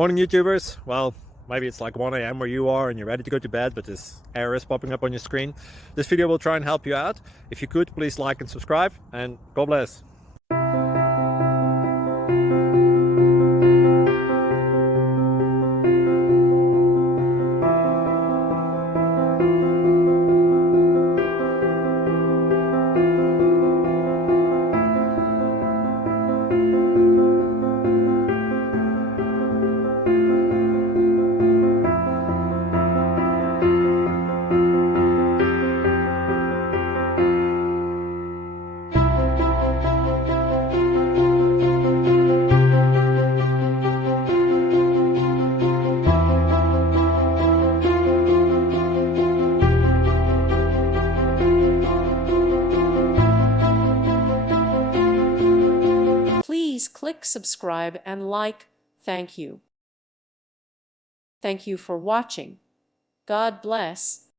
Morning YouTubers. Well, maybe it's like 1 a.m. where you are and you're ready to go to bed, but this error is popping up on your screen. This video will try and help you out. If you could, please like and subscribe, and God bless. Please click subscribe and like. Thank you. Thank you for watching. God bless.